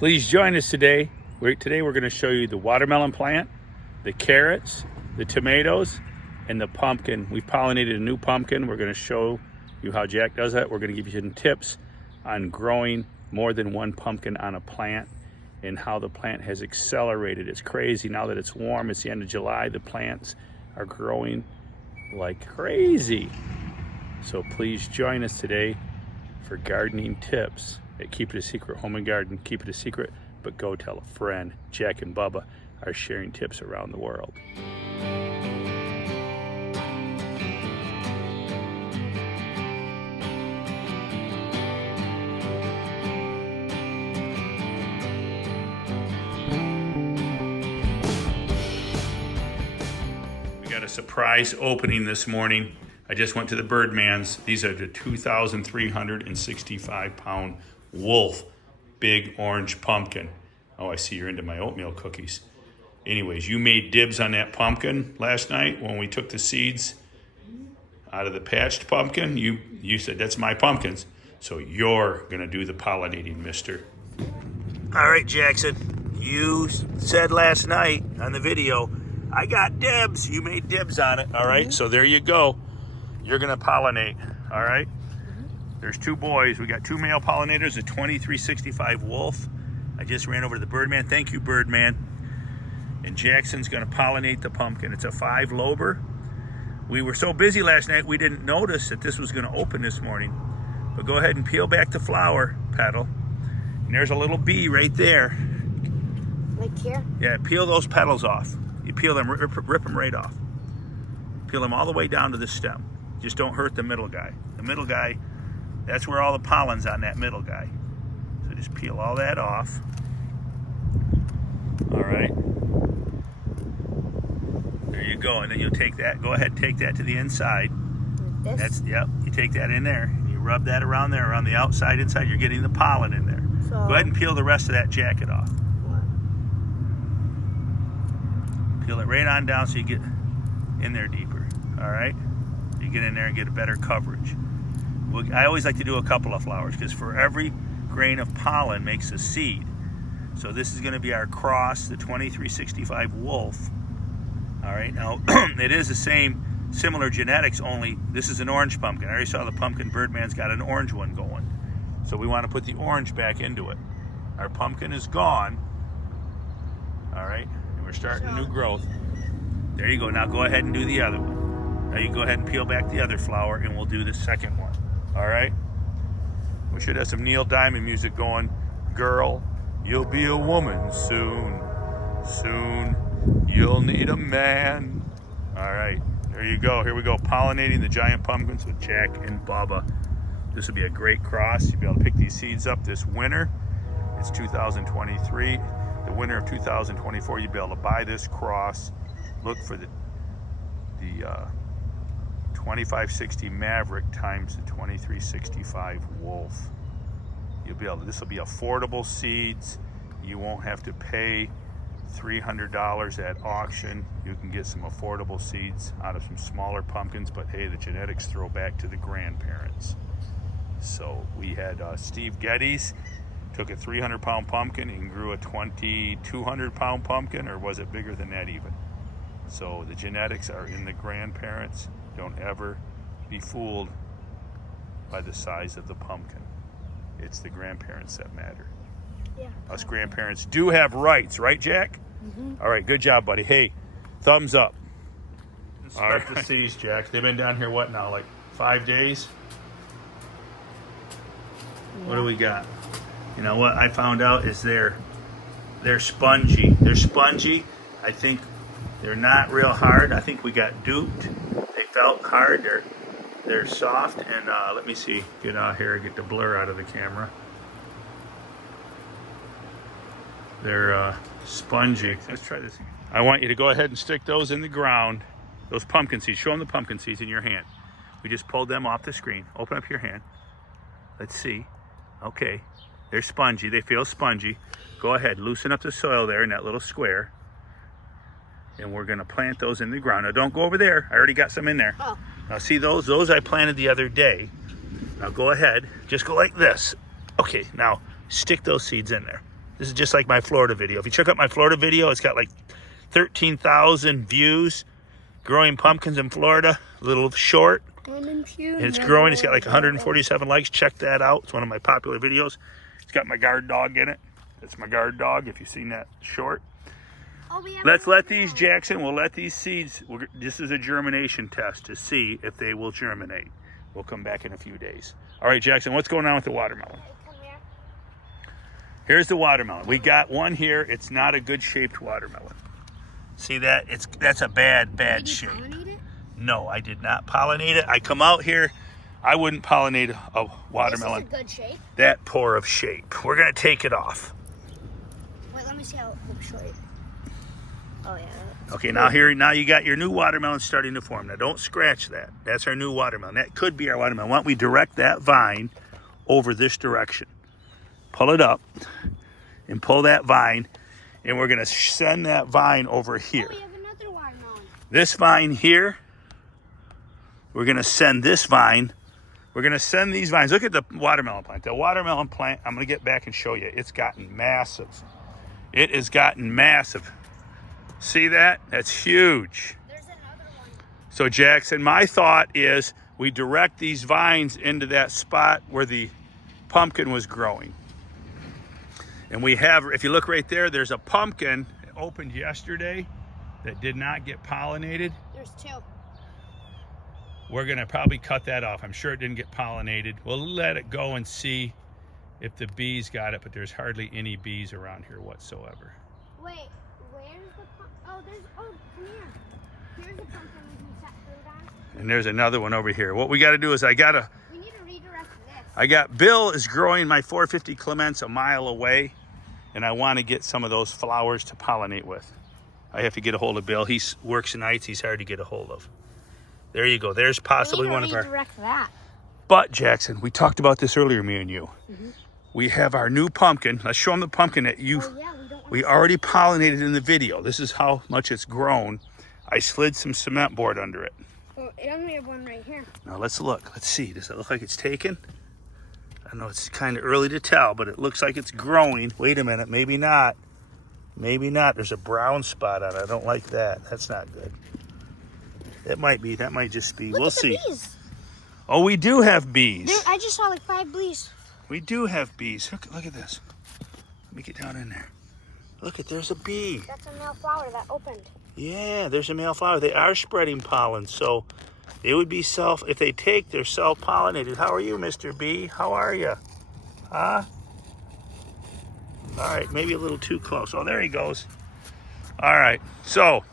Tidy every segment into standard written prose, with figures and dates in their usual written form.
Please join us today. Today we're going to show you the watermelon plant, the carrots, the tomatoes, and the pumpkin. We pollinated a new pumpkin. We're going to show you how Jack does that. We're going to give you some tips on growing more than one pumpkin on a plant and how the plant has accelerated. It's crazy now that it's warm. It's the end of July. The plants are growing like crazy. So please join us today for gardening tips at Keep It a Secret Home and Garden. Keep it a secret, but go tell a friend. Jack and Bubba are sharing tips around the world. We got a surprise opening this morning. I just went to the Birdman's. These are the 2,365 pound Wolf big orange pumpkin. Oh, I see you're into my oatmeal cookies. Anyways, you made dibs on that pumpkin last night when we took the seeds out of the patched pumpkin. You said, that's my pumpkins. So you're gonna do the pollinating, mister. All right, Jackson, you said last night on the video, I got dibs. You made dibs on it, all right? So there you go. You're gonna pollinate, all right? There's two boys. We got two male pollinators, a 2365 Wolf. I just ran over to the Birdman. Thank you, Birdman. And Jackson's gonna pollinate the pumpkin. It's a 5 lober. We were so busy last night, we didn't notice that this was gonna open this morning. But go ahead and peel back the flower petal. And there's a little bee right there. Like here? Yeah, peel those petals off. You peel them, rip them right off. Peel them all the way down to the stem. Just don't hurt the middle guy. The middle guy, that's where all the pollen's on that middle guy. So just peel all that off. All right. There you go. And then you'll take that, go ahead, take that to the inside. Like this? Yep, you take that in there. And you rub that around there, around the outside, inside. You're getting the pollen in there. So, go ahead and peel the rest of that jacket off. What? Peel it right on down so you get in there deeper. All right? You get in there and get a better coverage. I always like to do a couple of flowers because for every grain of pollen makes a seed. So this is going to be our cross, the 2365 Wolf. All right, now it is the same, similar genetics, only this is an orange pumpkin. I already saw the pumpkin. Birdman's got an orange one going. So we want to put the orange back into it. Our pumpkin is gone. All right, and we're starting a new growth. There you go. Now go ahead and do the other one. Now you go ahead and peel back the other flower and we'll do the second one. All right? We should have some Neil Diamond music going. Girl, you'll be a woman soon. Soon, you'll need a man. All right, there you go. Here we go, pollinating the giant pumpkins with Jack and Bubba. This will be a great cross. You'll be able to pick these seeds up this winter. It's 2023. The winter of 2024, you'll be able to buy this cross. Look for the 2560 Maverick times the 2365 Wolf. You'll be able to, this will be affordable seeds. You won't have to pay $300 at auction. You can get some affordable seeds out of some smaller pumpkins, but hey, the genetics throw back to the grandparents. So we had Steve Geddes, took a 300-pound pumpkin and grew a 2,200-pound pumpkin, or was it bigger than that even? So the genetics are in the grandparents. Don't ever be fooled by the size of the pumpkin. It's the grandparents that matter. Yeah. Us grandparents do have rights, right, Jack? Mm-hmm. All right, good job, buddy. Hey, thumbs up. Inspect the seeds, Jack. They've been down here, what now, like 5 days? Yeah. What do we got? You know what I found out is they're spongy. They're spongy. I think they're not real hard. I think we got duped. They felt hard. They're soft. And let me see. Get out here. Get the blur out of the camera. They're spongy. Let's try this again. I want you to go ahead and stick those in the ground. Those pumpkin seeds. Show them the pumpkin seeds in your hand. We just pulled them off the screen. Open up your hand. Let's see. Okay. They're spongy. They feel spongy. Go ahead. Loosen up the soil there in that little square. And we're going to plant those in the ground. Now, don't go over there. I already got some in there. Oh. Now, see those? Those I planted the other day. Now, go ahead. Just go like this. Okay, now, stick those seeds in there. This is just like my Florida video. If you check out my Florida video, it's got like 13,000 views. Growing pumpkins in Florida, a little short. And it's growing. It's got like 147 likes. Check that out. It's one of my popular videos. It's got my guard dog in it. That's my guard dog, if you've seen that short. Oh, Let's let these, Jackson, we'll let these seeds, this is a germination test to see if they will germinate. We'll come back in a few days. All right, Jackson, what's going on with the watermelon? Come here. Here's the watermelon. We got one here. It's not a good shaped watermelon. See that? That's a bad shape. Did you pollinate it? No, I did not pollinate it. I come out here, I wouldn't pollinate a watermelon. This is a good shape. That poor of shape. We're gonna take it off. Wait, let me see how it looks short. Oh yeah. Okay, now you got your new watermelon starting to form. Now don't scratch that. That's our new watermelon. That could be our watermelon. Why don't we direct that vine over this direction? Pull it up and pull that vine, and we're gonna send that vine over here. Oh, we have another watermelon. This vine here, we're gonna send this vine. We're gonna send these vines. Look at the watermelon plant. The watermelon plant, I'm gonna get back and show you. It's gotten massive. It has gotten massive. See that? That's huge. There's another one. So Jackson, my thought is we direct these vines into that spot where the pumpkin was growing. And we have, if you look right there, there's a pumpkin that opened yesterday that did not get pollinated. There's two. We're gonna probably cut that off. I'm sure it didn't get pollinated. We'll let it go and see if the bees got it, but there's hardly any bees around here whatsoever. Wait, where's the pumpkin? Oh, come here. Here's a pumpkin we can set food on. And there's another one over here. What we gotta do is We need to redirect this. Bill is growing my 450 Clements a mile away, and I wanna get some of those flowers to pollinate with. I have to get a hold of Bill. He works nights, he's hard to get a hold of. There you go. There's possibly one of our. Redirect that. But Jackson, we talked about this earlier, me and you. Mm-hmm. We have our new pumpkin. Let's show them the pumpkin that you. Oh, yeah, we already pollinated in the video. This is how much it's grown. I slid some cement board under it. Well, it only have one right here. Now let's look. Let's see. Does it look like it's taken? I know it's kind of early to tell, but it looks like it's growing. Wait a minute. Maybe not. Maybe not. There's a brown spot on it. I don't like that. That's not good. That might be. That might just be. Look we'll at the see. Bees. Oh, we do have bees. I just saw like 5 bees. We do have bees. Look at this. Let me get down in there. Look at, there's a bee. That's a male flower that opened. Yeah, there's a male flower. They are spreading pollen, so they would be if they take, they're self-pollinated. How are you, Mr. Bee? How are you? Huh? All right, maybe a little too close. Oh, there he goes. All right, so.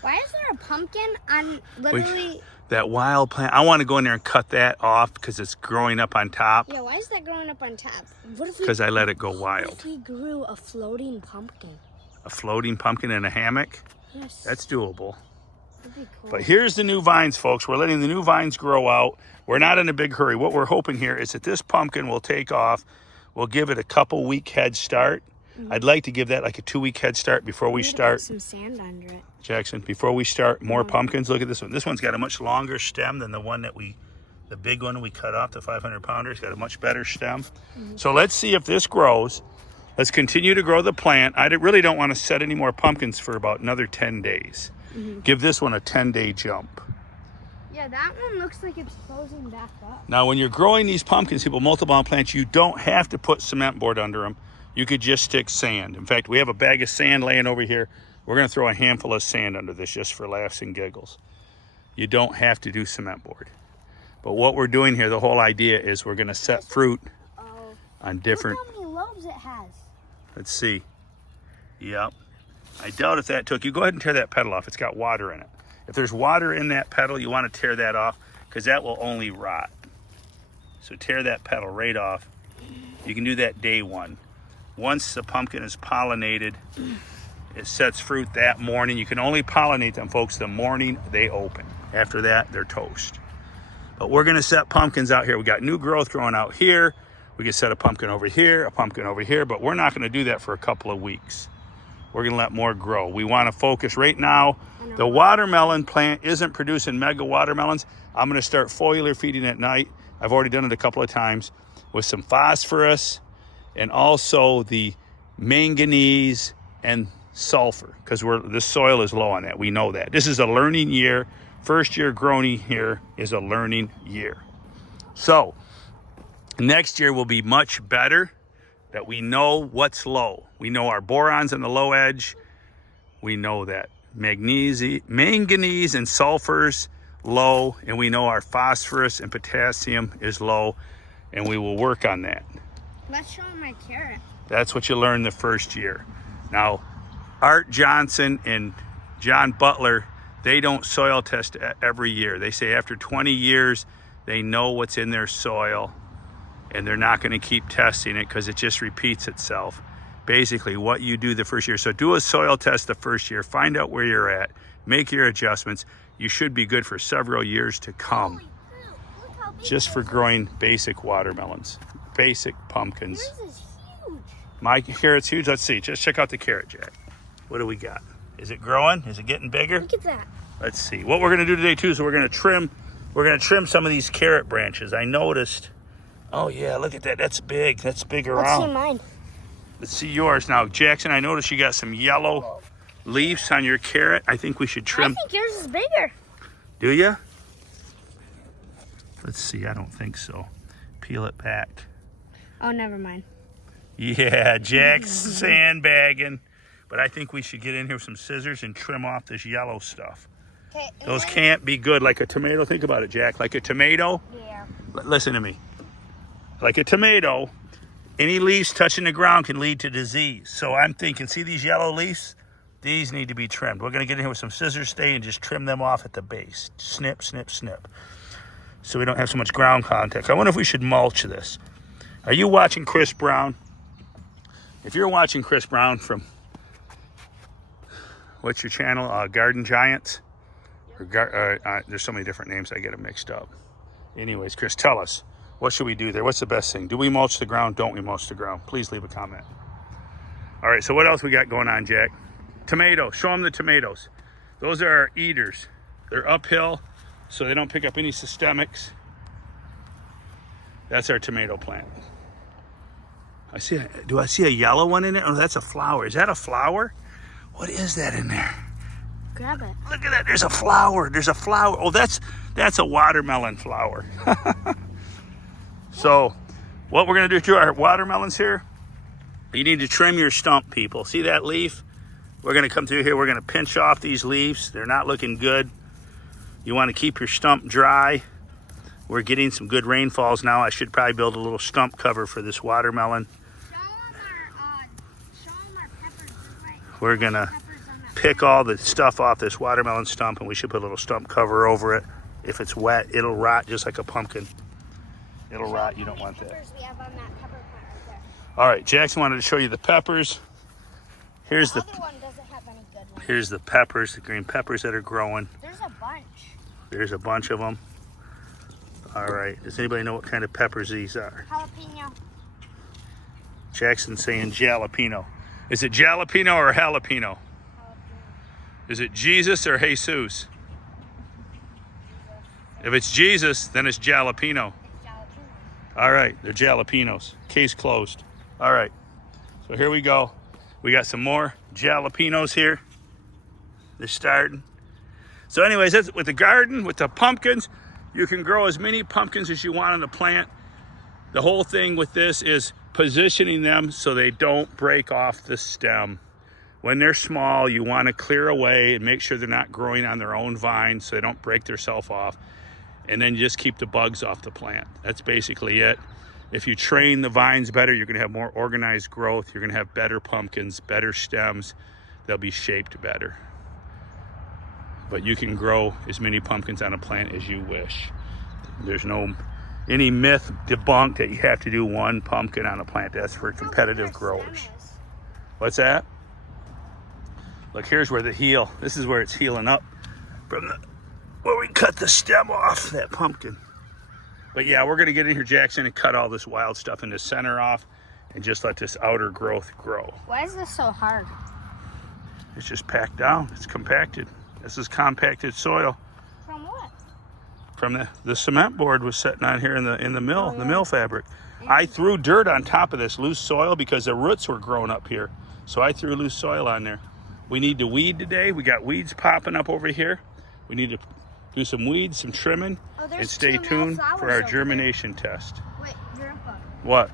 Why is there a pumpkin on literally... That wild plant, I want to go in there and cut that off because it's growing up on top. Yeah, why is that growing up on top? Because I let it go wild. What if we grew a floating pumpkin? A floating pumpkin in a hammock? Yes. That's doable. That'd be cool. But here's the new vines, folks. We're letting the new vines grow out. We're not in a big hurry. What we're hoping here is that this pumpkin will take off. We'll give it a couple-week head start. Mm-hmm. I'd like to give that like a 2-week head start before we start. Put some sand under it. Jackson, before we start more pumpkins, look at this one. This one's got a much longer stem than the one that the big one we cut off, the 500-pounder. It's got a much better stem. Mm-hmm. So let's see if this grows. Let's continue to grow the plant. I really don't want to set any more pumpkins for about another 10 days. Mm-hmm. Give this one a 10-day jump. Yeah, that one looks like it's closing back up. Now, when you're growing these pumpkins, people, multiple plants, you don't have to put cement board under them. You could just stick sand. In fact, we have a bag of sand laying over here. We're going to throw a handful of sand under this just for laughs and giggles. You don't have to do cement board. But what we're doing here, the whole idea is we're going to set fruit on different... Look how many lobes it has. Let's see. Yep. I doubt if that took... You go ahead and tear that petal off. It's got water in it. If there's water in that petal, you want to tear that off because that will only rot. So tear that petal right off. You can do that day 1. Once the pumpkin is pollinated, it sets fruit that morning. You can only pollinate them, folks, the morning they open. After that, they're toast. But we're going to set pumpkins out here. We got new growth growing out here. We can set a pumpkin over here, a pumpkin over here, but we're not going to do that for a couple of weeks. We're going to let more grow. We want to focus right now. The watermelon plant isn't producing mega watermelons. I'm going to start foliar feeding at night. I've already done it a couple of times with some phosphorus and also the manganese and sulfur, because the soil is low on that. We know that. This is a learning year. First year growing here is a learning year. So next year will be much better, that we know what's low. We know our boron's on the low edge. We know that manganese and sulfur's low, and we know our phosphorus and potassium is low, and we will work on that. Let's show him my carrot. That's what you learn the first year. Now, Art Johnson and John Butler, they don't soil test every year. They say after 20 years, they know what's in their soil, and they're not going to keep testing it because it just repeats itself. Basically, what you do the first year. So do a soil test the first year, find out where you're at, make your adjustments. You should be good for several years to come, just for growing basic watermelons, basic pumpkins. Yours is huge. My carrot's huge. Let's see. Just check out the carrot, Jack. What do we got? Is it growing? Is it getting bigger? Look at that. Let's see. What we're going to do today too is we're going to trim some of these carrot branches. I noticed. Oh yeah, look at that. That's big. That's big around. Let's see mine. Let's see yours now, Jackson. I noticed you got some yellow leaves on your carrot. I think we should trim. I think yours is bigger. Do you? Let's see. I don't think so. Peel it back. Oh, never mind. Yeah, Jack's sandbagging. But I think we should get in here with some scissors and trim off this yellow stuff. Okay. Those can't be good. Like a tomato. Think about it, Jack. Like a tomato. Yeah. Listen to me. Like a tomato, any leaves touching the ground can lead to disease. So I'm thinking, see these yellow leaves? These need to be trimmed. We're going to get in here with some scissors today and just trim them off at the base. Snip, snip, snip. So we don't have so much ground contact. I wonder if we should mulch this. Are you watching Chris Brown? If you're watching Chris Brown from, what's your channel? Garden Giants? Or there's so many different names, I get them mixed up. Anyways, Chris, tell us. What should we do there? What's the best thing? Do we mulch the ground? Don't we mulch the ground? Please leave a comment. All right, so what else we got going on, Jack? Tomatoes. Show them the tomatoes. Those are our eaters. They're uphill, so they don't pick up any systemics. That's our tomato plant. Do I see a yellow one in it? Oh, that's a flower. Is that a flower? What is that in there? Grab it. Look at that. There's a flower. There's a flower. Oh, that's a watermelon flower. So what we're going to do to our watermelons here, you need to trim your stump, people. See that leaf? We're going to come through here. We're going to pinch off these leaves. They're not looking good. You want to keep your stump dry. We're getting some good rainfalls now. I should probably build a little stump cover for this watermelon. Show them our peppers. We're going to pick all the stuff off this watermelon stump, and we should put a little stump cover over it. If it's wet, it'll rot just like a pumpkin. It'll rot. You don't want that. We have on that pepper plant right there. All right, Jackson wanted to show you the peppers. Here's The other one doesn't have any good ones. here's the peppers, the green peppers that are growing. There's a bunch. There's a bunch of them. All right. Does anybody know what kind of peppers these are? Jalapeno. Jackson's saying jalapeno. Is it jalapeno or jalapeno? Jalapeno. Is it Jesus or Jesus? If it's Jesus, then it's jalapeno. It's jalapeno. All right, they're jalapenos. Case closed. All right, so here we go. We got some more jalapenos here. They're starting. So anyways, that's with the garden, with the pumpkins, you can grow as many pumpkins as you want on the plant. The whole thing with this is positioning them so they don't break off the stem. When they're small, you want to clear away and make sure they're not growing on their own vines so they don't break themselves off. And then you just keep the bugs off the plant. That's basically it. If you train the vines better, you're going to have more organized growth. You're going to have better pumpkins, better stems. They'll be shaped better. But you can grow as many pumpkins on a plant as you wish. There's no any myth debunked that you have to do one pumpkin on a plant. That's for competitive growers. What's that? Look, here's where the heel, this is where it's healing up from where we cut the stem off that pumpkin. But yeah, we're gonna get in here, Jackson, and cut all this wild stuff in the center off and just let this outer growth grow. Why is this so hard? It's just packed down, it's compacted. This is compacted soil. From what? From the cement board was sitting on here in the mill, Oh, yeah. the mill fabric. I threw dirt on top of this, loose soil, because the roots were growing up here. So I threw loose soil on there. We need to weed today. We got weeds popping up over here. We need to do some weeds, some trimming, and stay tuned for our germination test. Wait, Grandpa. What?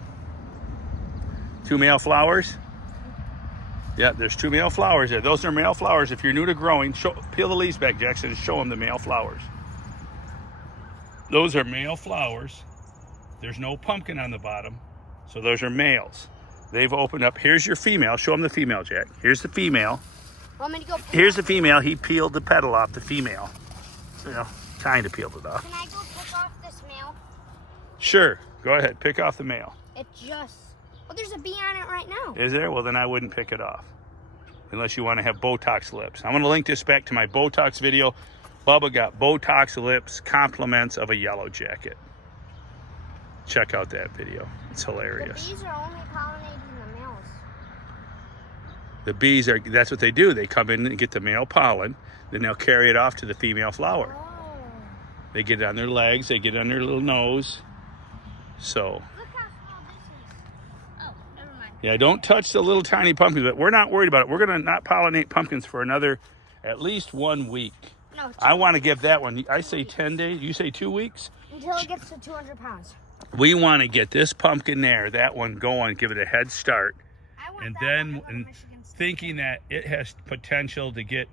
2 male flowers? Yeah, there's 2 male flowers there. Those are male flowers. If you're new to growing, peel the leaves back, Jackson, and show them the male flowers. Those are male flowers. There's no pumpkin on the bottom, so those are males. They've opened up. Here's your female. Show them the female, Jack. Here's the female. Want me to go? Here's the female. He peeled the petal off the female. So, kind of peeled it off. Can I go pick off this male? Sure. Go ahead. Pick off the male. It just... Oh, there's a bee on it right now. Is there? Well, then I wouldn't pick it off. Unless you want to have Botox lips. I'm going to link this back to my Botox video. Bubba got Botox lips, compliments of a yellow jacket. Check out that video. It's hilarious. The bees are only pollinating the males. The bees are, that's what they do. They come in and get the male pollen, then they'll carry it off to the female flower. Oh. They get it on their legs, they get it on their little nose. So, Look how small this is. Oh, never mind. yeah, don't touch the little tiny pumpkins, but we're not worried about it. We're going to not pollinate pumpkins for another, at least 1 week. No, I want to give that one, I say 10 days, you say 2 weeks? until it gets to 200 pounds. We want to get this pumpkin there, that one going, give it a head start. I want And that then one to go to Michigan State. thinking that it has potential to get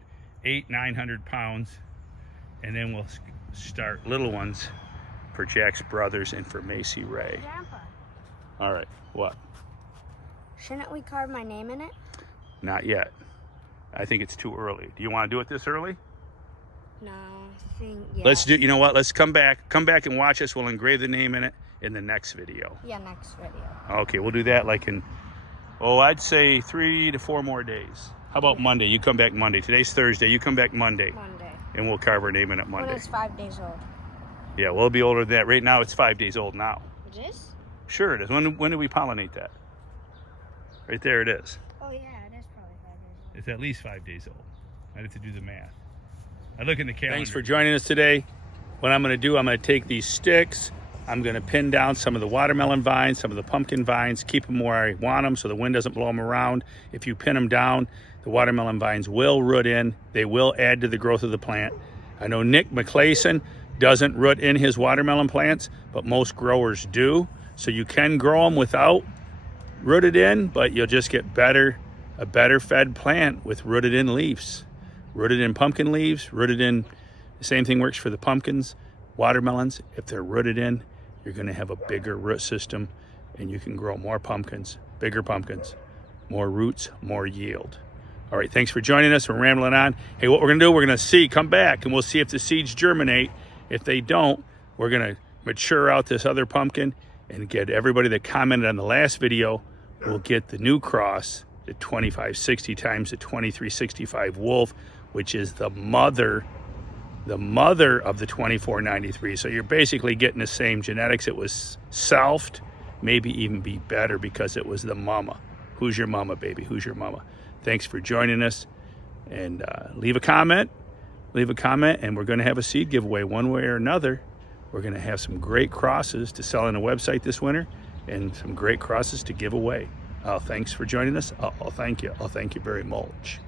800-900 pounds, and then we'll start little ones for Jack's brothers and for Macy Ray. Grandpa, All right, what? shouldn't we carve my name in it? Not yet. I think it's too early. Do you want to do it this early? No, I think, yeah. Let's do, you know what, let's come back and watch us. We'll engrave the name in it in the next video. Yeah, next video. Okay, we'll do that like in, I'd say 3 to 4 more days. How about Monday? You come back Monday. Today's Thursday. You come back Monday. Monday. And we'll carve our name in it Monday. When it's 5 days old. Yeah, we'll be older than that. Right now, it's 5 days old now. It is? Sure it is. When do we pollinate that? Right there it is. Oh, yeah, it is probably 5 days old. It's at least 5 days old. I'd have to do the math. I look in the calendar. Thanks for joining us today. What I'm going to do, I'm going to take these sticks. I'm going to pin down some of the watermelon vines, some of the pumpkin vines, keep them where I want them so the wind doesn't blow them around. If you pin them down, the watermelon vines will root in. They will add to the growth of the plant. I know Nick McClayson doesn't root in his watermelon plants, but most growers do. So you can grow them without rooted in, but you'll just get a better fed plant with rooted in leaves. Rooted in pumpkin leaves, rooted in, the same thing works for the pumpkins, watermelons. If they're rooted in, you're going to have a bigger root system and you can grow more pumpkins, bigger pumpkins, more roots, more yield. All right, thanks for joining us. We're rambling on. Hey, what we're going to do, we're going to come back and we'll see if the seeds germinate. If they don't, we're going to mature out this other pumpkin and get everybody that commented on the last video, we'll get the new cross, the 2560 times the 2365 Wolf, which is the mother of the 2493. So you're basically getting the same genetics. It was selfed, maybe even be better because it was the mama. Who's your mama, baby? Who's your mama? Thanks for joining us. And leave a comment, and we're going to have a seed giveaway one way or another. We're going to have some great crosses to sell on the website this winter and some great crosses to give away. Thanks for joining us. I'll thank you. I'll thank you very much.